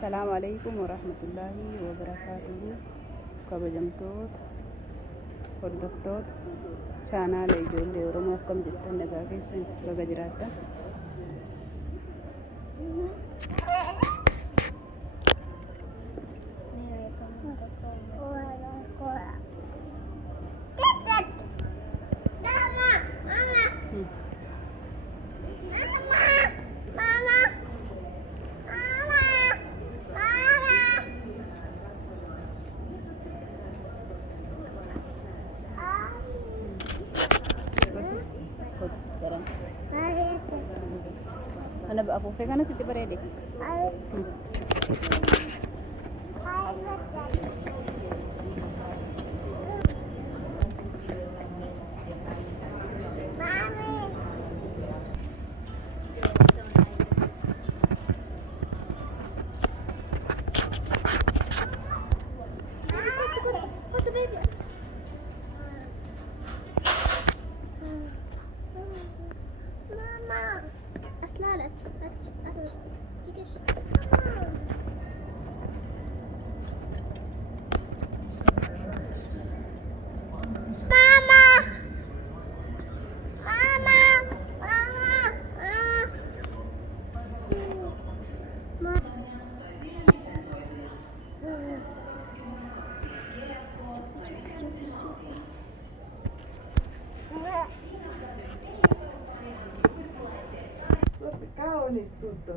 Assalamualaikum warahmatullahi wabarakatuh. Kabajamtoota hordoftoota chaanaala ijoollee Oromoo akkam jirtan nagaa keessan baga jiraattan. Ano ba apo? Feka na si Tibarede. Tutto.